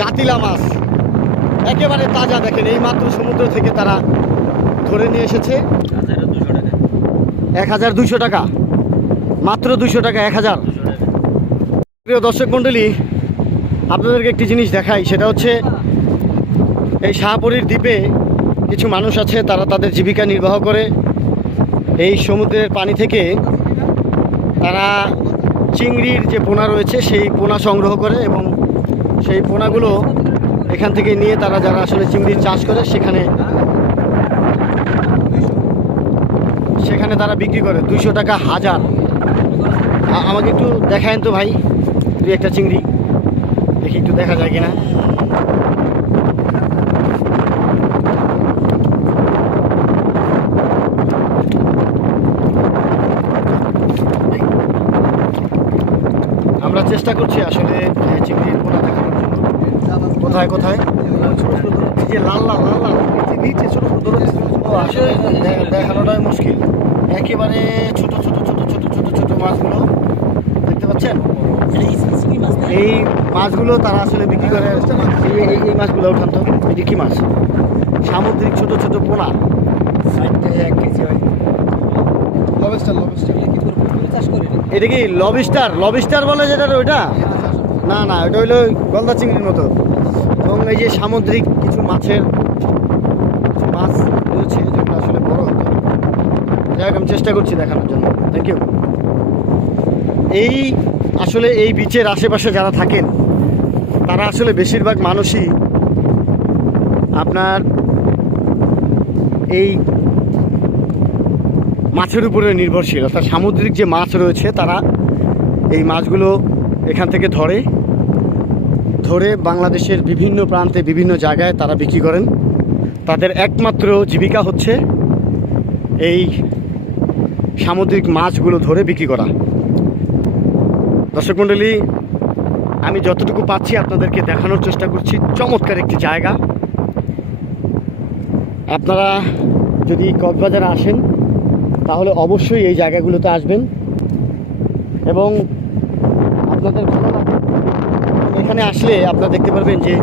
জাতিলা মাছ। একেবারে তাজা দেখেন এই মাত্র সমুদ্র থেকে তারা ধরে নিয়ে এসেছে। এক হাজার দুশো টাকা। মাত্র দুশো টাকা, এক হাজার। প্রিয় দর্শক মণ্ডলী, আপনাদেরকে একটি জিনিস দেখাই, সেটা হচ্ছে এই শাহপুরীর দ্বীপে কিছু মানুষ আছে, তারা তাদের জীবিকা নির্বাহ করে। এই সমুদ্রের পানি থেকে তারা চিংড়ির যে পোনা রয়েছে, সেই পোনা সংগ্রহ করে এবং সেই পোনাগুলো এখান থেকে নিয়ে তারা যারা আসলে চিংড়ির চাষ করে সেখানে সেখানে তারা বিক্রি করে। দুইশো টাকা হাজার। আমাকে একটু দেখায়েন তো ভাই, দুই একটা চিংড়ি। দেখি একটু দেখা যায় কিনা। আমরা চেষ্টা করছি আসলে চিংড়ির পোনা কোথায় কোথায়? এই যে লাল লাল লাল লাল নিচে ছোট ছোট আসলে দেখানোটাই মুশকিল। একেবারে ছোট ছোট ছোট ছোট ছোট ছোট মাছগুলো দেখতে পাচ্ছেন? এই মাছগুলো তারা আসলে বিক্রি করে। এই- এই এই মাছগুলো ওঠান তো এটি কি মাছ? সামুদ্রিক ছোট ছোট পোনা। এক কেজি হয়। লবেস্টার লবেস্টার চাষ করে এটা কি লবিস্টার লবিস্টার বলে যেটা ওইটা? না না ওটা হইল গলদা চিংড়ির মতো। এবং এই যে সামুদ্রিক কিছু মাছের মাছ রয়েছে, যেগুলো আসলে বড় হতো। যাই আমি চেষ্টা করছি দেখানোর জন্য। থ্যাংক ইউ এই আসলে এই বিচের আশেপাশে যারা থাকেন, তারা আসলে বেশিরভাগ মানুষই আপনার এই মাছের উপরে নির্ভরশীল। অর্থাৎ সামুদ্রিক যে মাছ রয়েছে, তারা এই মাছগুলো এখান থেকে ধরে ধরে বাংলাদেশের বিভিন্ন প্রান্তে বিভিন্ন জায়গায় তারা বিক্রি করেন। তাদের একমাত্র জীবিকা হচ্ছে এই সামুদ্রিক মাছগুলো ধরে বিক্রি করা। দর্শক মণ্ডলী, আমি যতটুকু পাচ্ছি আপনাদেরকে দেখানোর চেষ্টা করছি। চমৎকার একটি জায়গা। আপনারা যদি কক্সবাজারে আসেন, তাহলে অবশ্যই এই জায়গাগুলোতে আসবেন। এবং আপনাদের ভালো লাগবে এখানে আসলে আপনারা দেখতে পারবেন যে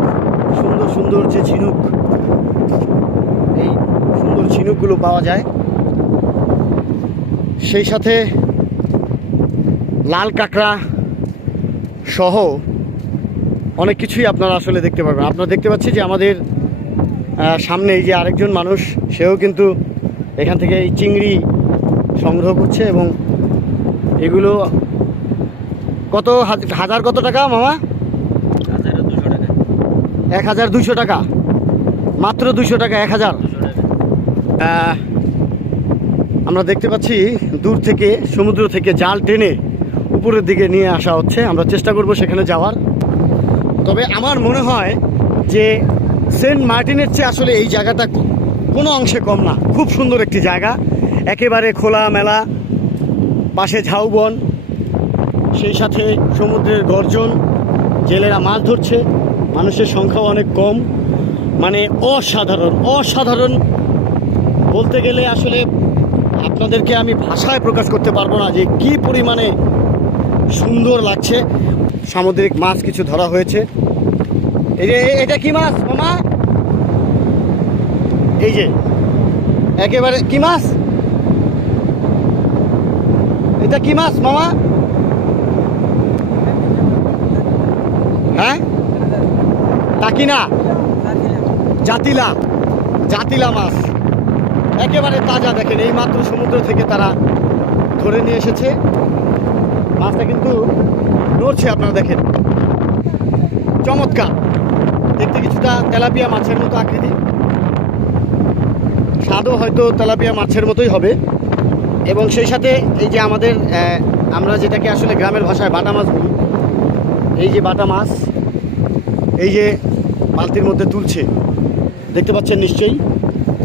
সুন্দর সুন্দর যে ঝিনুক, এই সুন্দর ঝিনুকগুলো পাওয়া যায়। সেই সাথে লাল কাঁকড়া সহ অনেক কিছুই আপনারা আসলে দেখতে পারবেন। আপনারা দেখতে পাচ্ছি যে আমাদের সামনে এই যে আরেকজন মানুষ, সেও কিন্তু এখান থেকে এই চিংড়ি সংগ্রহ করছে এবং এগুলো কত হাজ- হাজার কত টাকা, মামা? এক হাজার দুশো টাকা। মাত্র দুশো টাকা, এক হাজার। আমরা দেখতে পাচ্ছি দূর থেকে, সমুদ্র থেকে জাল টেনে উপরের দিকে নিয়ে আসা হচ্ছে। আমরা চেষ্টা করব সেখানে যাওয়ার। তবে আমার মনে হয় যে সেন্ট মার্টিনের চেয়ে আসলে এই জায়গাটা কোনো অংশে কম না। খুব সুন্দর একটি জায়গা। একেবারে খোলা মেলা পাশে ঝাউবন সেই সাথে সমুদ্রের গর্জন, জেলেরা মাছ ধরছে, মানুষের সংখ্যাও অনেক কম। মানে অসাধারণ অসাধারণ বলতে গেলে আসলে আপনাদেরকে আমি ভাষায় প্রকাশ করতে পারব না যে কি পরিমাণে সুন্দর লাগছে। সামুদ্রিক মাছ কিছু ধরা হয়েছে। এই যে এটা কি মাছ? মামা এই যে, একেবারে কি মাছ? এটা কি মাছ, মামা? হ্যাঁ? টাকিনা জাতিলা। জাতিলা মাছ। একেবারে তাজা, দেখেন এই মাত্র সমুদ্র থেকে তারা ধরে নিয়ে এসেছে। মাছটা কিন্তু নড়ছে, আপনারা দেখেন। চমৎকার। দেখতে কিছুটা তেলাপিয়া মাছের মতো আকৃতি। স্বাদও হয়তো তেলাপিয়া মাছের মতোই হবে। এবং সেই সাথে এই যে আমাদের আমরা যেটাকে আসলে গ্রামের ভাষায় বাটা মাছ বলি এই যে বাটা মাছ, এই যে বালতির মধ্যে তুলছে, দেখতে পাচ্ছেন নিশ্চয়ই?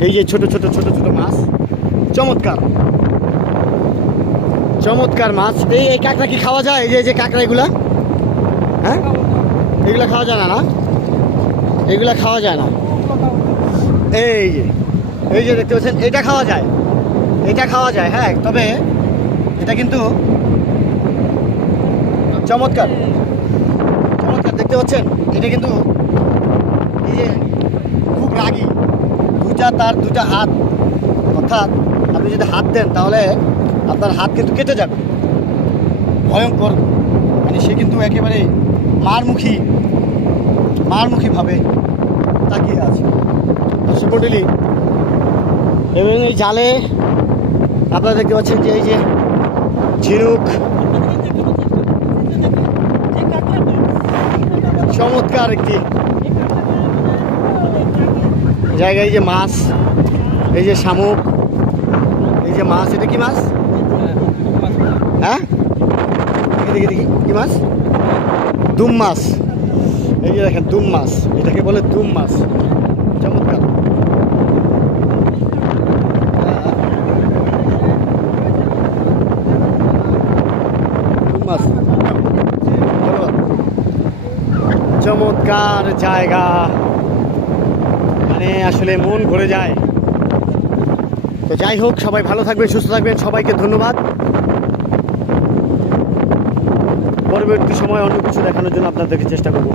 এই যে ছোট ছোট ছোট ছোট মাছ, চমৎকার। চমৎকার মাছ। এই এই কাঁকড়া কি খাওয়া যায়? এই যে যে কাঁকড়া এগুলা? হ্যাঁ? এগুলা খাওয়া যায় না না? এগুলা খাওয়া যায় না। এই যে এই যে দেখতে পাচ্ছেন, এটা খাওয়া যায়। এটা খাওয়া যায় হ্যাঁ তবে এটা কিন্তু চমৎকার। চমৎকার, দেখতে পাচ্ছেন? এটা কিন্তু এই যে খুব রাগী। দুটা তার দুটা হাত। অর্থাৎ আপনি যদি হাত দেন, তাহলে আপনার হাত কিন্তু কেটে যাবে। ভয়ঙ্কর। মানে সে কিন্তু একেবারে মারমুখী মারমুখীভাবে তাকিয়ে আছে। দর্শক এবং এই জালে আপনারা দেখতে পাচ্ছেন যে এই যে ঝিনুক চমৎকার একটি জায়গায় এই যে মাছ, এই যে শামুক, এই যে মাছ, এটা কি মাছ? হ্যাঁ? দেখি দেখি, কি মাছ? দুম মাছ। এই যে দেখেন, দুম মাছ, এটাকে বলে দুম মাছ। চমৎকার দুম মাছ ধন্যবাদ। চমৎকার জায়গা। মানে আসলে মন ভরে যায়। তো যাই হোক, সবাই ভালো থাকবেন, সুস্থ থাকবেন। সবাইকে ধন্যবাদ। পরবর্তী সময় অন্য কিছু দেখানোর জন্য আপনাদেরকে চেষ্টা করব।